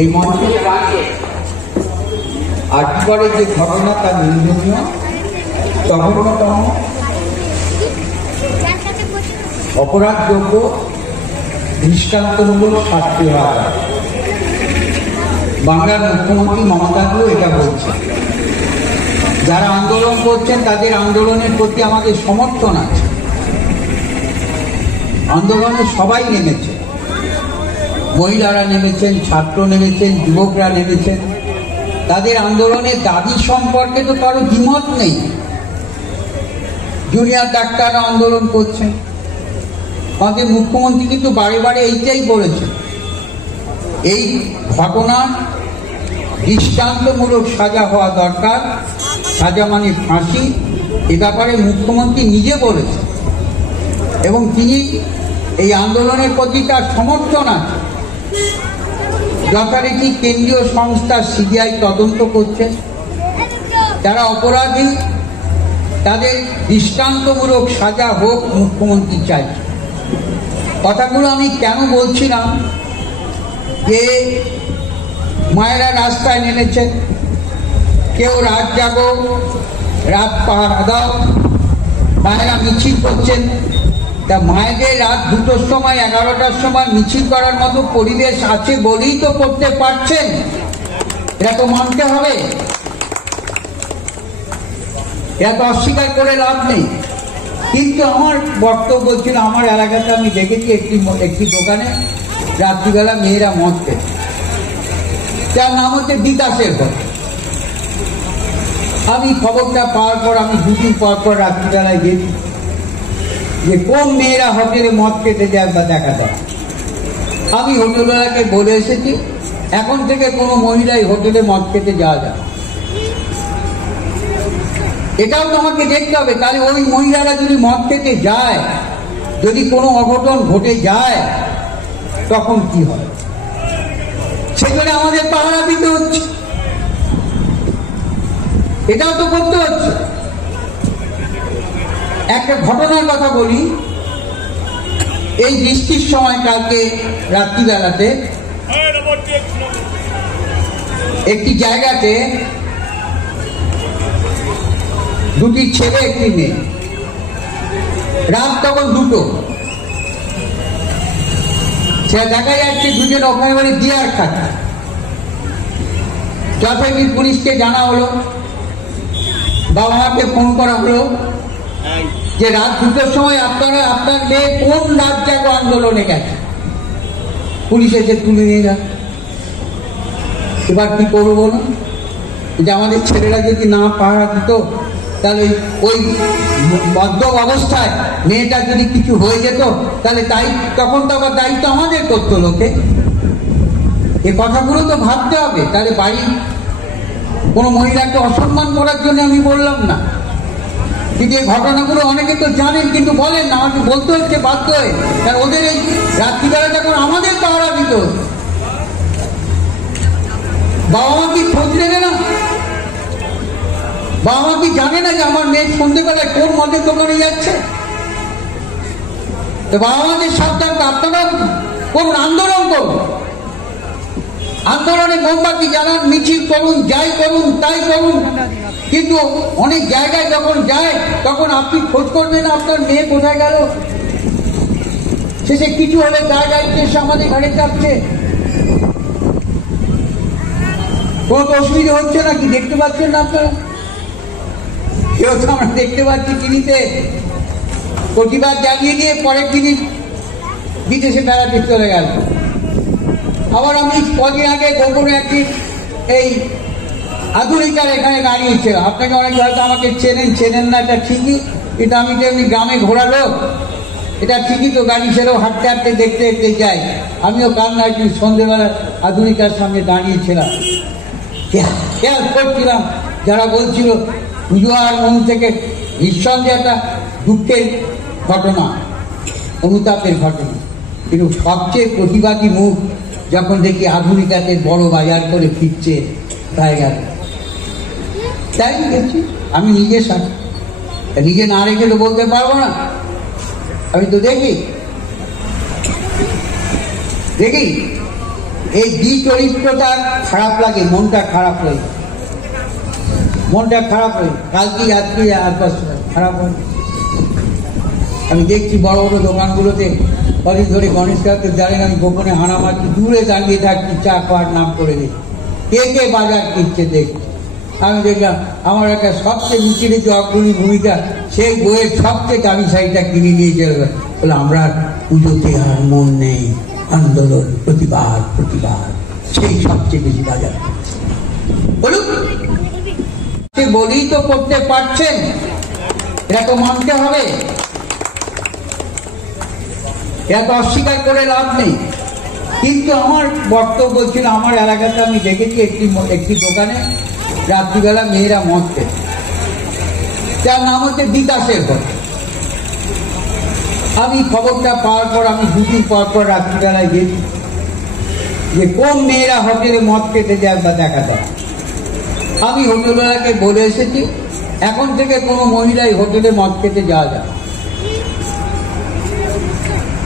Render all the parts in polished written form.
এই মঞ্চে আর্টিকলের যে ঘটনা তা নিন্দনীয়, জঘন্যতম, অপরাধযোগ্য, দৃষ্টান্তমূলক শাস্তি হওয়া। বাংলার মুখ্যমন্ত্রী মমতাকেও এটা বলছে। যারা আন্দোলন করছেন তাদের আন্দোলনের প্রতি আমাদের সমর্থন আছে। আন্দোলনে সবাই নেমেছে, মহিলারা নেমেছেন, ছাত্র নেমেছেন, যুবকরা নেমেছেন। তাদের আন্দোলনের দাবি সম্পর্কে তো কারো দ্বিমত নেই। জুনিয়র ডাক্তাররা আন্দোলন করছেন। আমাদের মুখ্যমন্ত্রী কিন্তু বারে বারে এইটাই বলেছেন, এই ঘটনার দৃষ্টান্তমূলক সাজা হওয়া দরকার, সাজা মানে ফাঁসি। এ ব্যাপারে মুখ্যমন্ত্রী নিজে বলেছেন এবং তিনি এই আন্দোলনের প্রতি তার সমর্থন আছে। যথারীতি কেন্দ্রীয় সংস্থা সিবিআই তদন্ত করছে, যারা অপরাধী তাদের দৃষ্টান্তমূলক সাজা হোক, মুখ্যমন্ত্রী চাইছে। কথাগুলো আমি কেন বলছিলাম, যে মায়েরা রাস্তায় নেমেছেন, কেউ রাত জাগো, রাত পাহারা দাও, মায়েরা মিছিল করছেন। তা মায়েদের রাত 2টোর সময়, 11টার সময় মিছিল করার মতো পরিবেশ আছে বলেই তো করতে পারছেন, এটা তো মানতে হবে। এটা তো অস্বীকার করে লাভ নেই। কিন্তু আমার বক্তব্য ছিল, আমার এলাকাতে আমি দেখেছি একটি দোকানে রাত্রিবেলা মেয়েরা মদ খেত, যার নাম হচ্ছে বিকাশের ঘর। আমি খবরটা পাওয়ার পর আমি 2 দিন পর রাত্রিবেলায় গেছি যে কোন মেয়েরা হোটেলে মদ খেতে যায় বা দেখা যায়। আমি হোটেলওয়ালাকে বলে এসেছি, এখন থেকে কোনো মহিলাই হোটেলে মদ খেতে যাওয়া যায়। এটাও তোমাকে দেখতে হবে। তাহলে ওই মহিলারা যদি মদ খেতে যায়, যদি কোনো অঘটন ঘটে যায়, তখন কি হয়? সেখানে আমাদের পাহারা দিতে হচ্ছে, এটাও তো করতে হচ্ছে। একটা ঘটনার কথা বলি। এই বৃষ্টির সময় কালকে রাত্রিবেলাতে একটি জায়গাতে 2টি ছেলে, একটি মেয়ে, রাত তখন 2টো, সে দেখা যাচ্ছে দুজন ওখানে বাড়ি বিয়ার খাচ্ছে। যথারীতি পুলিশকে জানা হলো, বাবা মাকে ফোন করা হলো যে রাত 2টোর সময় আপনারা আপনার মেয়ে কোন রাত জাগো আন্দোলনে গেছে। পুলিশ এসে তুলে নিয়ে যান। এবার কি করবো বলুন? যে আমাদের ছেলেরা যদি না পাহারা দিত, তাহলে ওই মদ্য অবস্থায় মেয়েটা যদি কিছু হয়ে যেত, তাহলে তখন তো আবার দায়িত্ব আমাদের করতো লোকে। এ কথাগুলো তো ভাবতে হবে। তাহলে বাড়ি কোনো মহিলাকে অসম্মান করার জন্য আমি বললাম না, কিন্তু এই ঘটনাগুলো অনেকে তো জানেন কিন্তু বলেন না। আমাকে বলতে হচ্ছে বাধ্য হয়ে, কারণ ওদের এই রাত্রিবেলা যখন আমাদের পাহারা দিত, বাবা মা কি খোঁজ নেবে না? বাবা মা কি জানে না যে আমার মেয়ে সন্ধ্যেবেলায় কোন মদের দোকানে যাচ্ছে? তো বাবা মাদের সাবধান, আপনারা করুন, আন্দোলন করুন, আন্দোলনে মোমবাতি জ্বালান, মিছিল করুন, যাই করুন তাই করুন। কিন্তু অনেক জায়গায় যখন যায়, তখন আপনি খোঁজ করবেন আপনার মেয়ে কোথায় গেল। শেষে কিছু হলে জায়গায় এসে আমাদের ঘাড়ে চাপছে। কোনো তো অসুবিধা হচ্ছে না কি? দেখতে পাচ্ছেন না আপনারা? কেউ তো আমরা দেখতে পাচ্ছি টিভিতে প্রতিবাদ জানিয়ে দিয়ে পরের দিনই বিদেশে বেড়াতে চলে গেল। আবার আমি কদিন আগে গোপনে একদিন এই আধুনিকার এখানে দাঁড়িয়েছিল। আপনাকে অনেক হয়তো আমাকে চেনেন না, এটা ঠিকই, কিন্তু আমি তো এমনি গ্রামে ঘোরা লোক, এটা ঠিকই তো। গাড়ি ছেড়েও হাঁটতে হাঁটতে দেখতে দেখতে যাই। আমিও কাল না একদিন সন্ধ্যেবেলা আধুনিকার সামনে দাঁড়িয়েছিলাম, খেয়াল করছিলাম যারা বলছিল পুজো আর মন থেকে। নিঃসন্দেহে একটা দুঃখের ঘটনা, অনুতাপের ঘটনা, কিন্তু সবচেয়ে প্রতিবাদী মুখ যখন দেখি আধুনিকাতে বড় বাজার করে ফিরছে তাই গেল। তাই দেখছি আমি নিজে না রেখে তো বলতে পারবো না। আমি তো দেখি এই দ্বিচরিত্রতা খারাপ লাগে, মনটা খারাপ হয়ে, কালকে রাত্রি খারাপ হয়। আমি দেখছি বড় বড় দোকানগুলোতে কদিন ধরে গণেশ ঠাকুর জানেন আমি গোপনে হানা মারছি, দূরে দাঁড়িয়ে থাকছি, চা খাওয়ার নাম করে দিই, কে কে বাজার কিনছে দেখছি। আমি দেখলাম আমার একটা সবচেয়ে মিছিলে যে অগ্রণী ভূমিকা, সেই বইয়ের সবচেয়ে দামি শাড়িটা কিনে নিয়ে চলবে বলে আমরা পুজোতে আর মন নেই, আন্দোলন, প্রতিবাদ, সেই সবচেয়ে বেশি বাজার। বলুন, বলেই তো করতে পারছেন, এটা তো মানতে হবে, এটা তো অস্বীকার করে লাভ নেই। কিন্তু আমার বক্তব্য ছিল, আমার এলাকাতে আমি দেখেছি একটি দোকানে রাত্রিবেলা মেয়েরা মদ খেত, যার নাম হচ্ছে বিকাশের ঘর। আমি খবরটা পাওয়ার পর আমি দুদিন পর রাত্রিবেলায় গেছি যে কোন মেয়েরা হোটেলে মদ খেতে যায় বা দেখা যায়। আমি হোটেলওয়ালাকে বলে এসেছি এখন থেকে কোনো মহিলাই হোটেলে মদ খেতে যাওয়া যায়।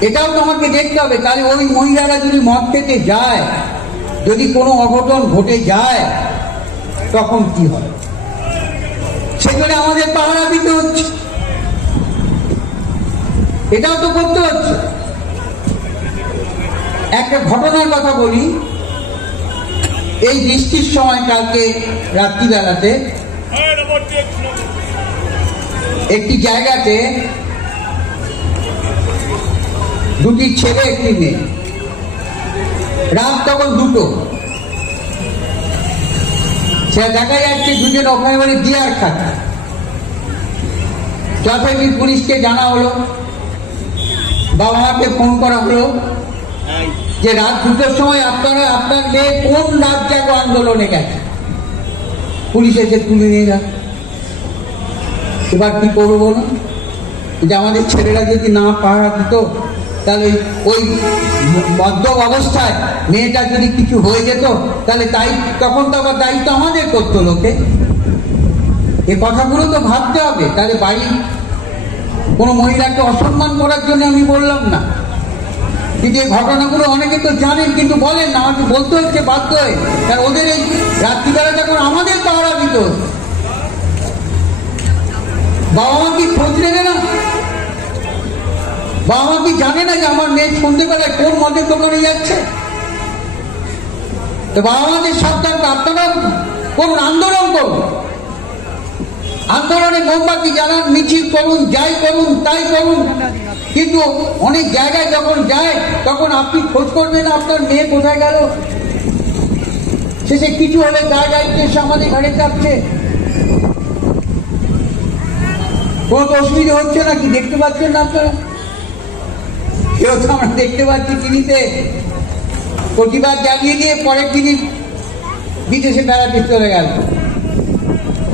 এটাও তো আমাকে দেখতে হবে, তাহলে ওই মহিলারা যদি মদ খেতে যায়, যদি কোনো অঘটন ঘটে যায় তখন কি হয়, সেখানে আমাদের পাহারা দিতে হচ্ছে, এটাও তো করতে হচ্ছে। একটা ঘটনার কথা বলি, এই বৃষ্টির সময় কালকে রাত্রিবেলাতে একটি জায়গাতে দুটি ছেলে একটি মেয়ে, রাত তখন 2টো, সে দেখা যাচ্ছে দুজন ওখানে বলে বিয়ার খাচ্ছে। যথারীতি পুলিশকে জানা হলো, বাবা মাকে ফোন করা হলো যে রাত 2টোর সময় আপনার মেয়ে কোন রাত জাগো আন্দোলনে গেছে। পুলিশ এসে তুলে নিয়ে গেল। এবার কি করবো বলুন, যে আমাদের ছেলেরা যদি না পাহারা দিত, তাহলে ওই মদ্য অবস্থায় মেয়েটা যদি কিছু হয়ে যেত, তাহলে তখন তো আবার দায়িত্ব আমাদের করতো লোকে। এ কথাগুলো তো ভাবতে হবে। তাহলে বাড়ি কোনো মহিলাকে অসম্মান করার জন্য আমি বললাম না, কিন্তু এই ঘটনাগুলো অনেকে তো জানেন কিন্তু বলেন না, আমাকে বলতে হচ্ছে বাধ্য হয়ে, কারণ ওদের এই রাত্রিবেলা যখন আমাদের পাহারা দিত, বাবা মা কি খোঁজ নেবে না? বাবা মা কি জানে না যে আমার মেয়ে সন্ধ্যেবেলায় কোন মদের দোকানে যাচ্ছে? তো বাবা মাদের সন্তানকে আপনারা করুন, আন্দোলন করুন, আন্দোলনে মোমবাতি জ্বালান, মিছিল করুন, যাই করুন তাই করুন, কিন্তু অনেক জায়গায় যখন যায় তখন আপনি খোঁজ করবেন আপনার মেয়ে কোথায় গেল। শেষে কিছু হলে গায়ে এসে আমাদের ঘাড়ে চাপছে। কোনো তো অসুবিধা হচ্ছে না কি? দেখতে পাচ্ছেন না আপনারা? কেউ তো আমরা দেখতে পাচ্ছি টিভিতে প্রতিবাদ জানিয়ে দিয়ে পরের দিনই বিদেশে বেড়াতে চলে গেল।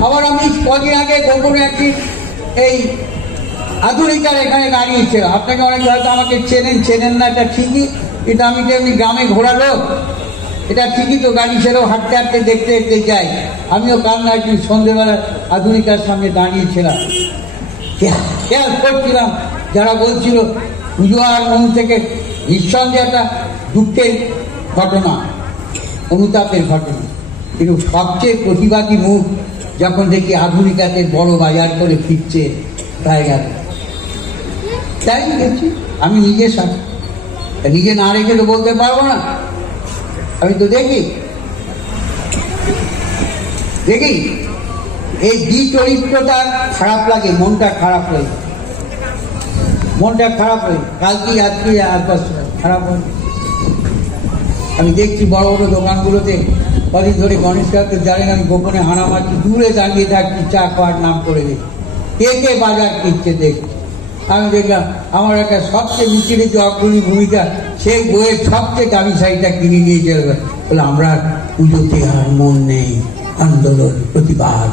আবার আমি কদিন আগে গোপনে একটি এই আধুনিকার এখানে দাঁড়িয়েছিল, আপনাকে অনেকে হয়তো আমাকে চেনেন না, এটা ঠিকই, কিন্তু আমি তো এমনি গ্রামে ঘোরা লোক, এটা ঠিকই তো গাড়ি ছেড়েও হাঁটতে হাঁটতে দেখতে যাই। আমিও কাল না একদিন সন্ধ্যেবেলা আধুনিকার সামনে দাঁড়িয়েছিলাম, খেয়াল করছিলাম যারা বলছিল পুজো আর মন থেকে নিঃসন্দেহে একটা দুঃখের ঘটনা, অনুতাপের ঘটনা, কিন্তু সবচেয়ে প্রতিবাদী মুখ যখন দেখি আধুনিকাতে বড় বাজার করে ফিরছে তাই গেল, তাই দেখছি। আমি নিজে না রেখে তো বলতে পারবো না, আমি তো দেখি এই দ্বিচরিত্রতা খারাপ লাগে, মনটা খারাপ হয়ে, কালকে রাত্রি খারাপ হয়। আমি দেখছি বড় বড় দোকানগুলোতে কদিন ধরে গণেশ ঠাকুর জানেন আমি গোপনে হানা মারছি, দূরে দাঁড়িয়ে থাকছি, চা খাওয়ার নাম করে দিই, কে কে বাজার কিনছে দেখছি। আমি দেখলাম আমার একটা সবচেয়ে মিছিলে যে অগ্রণী ভূমিকা, সেই বইয়ের সবচেয়ে দামি শাড়িটা কিনে নিয়ে চলবে বলে আমরা পুজোতে আর মন নেই, আন্দোলন, প্রতিবাদ।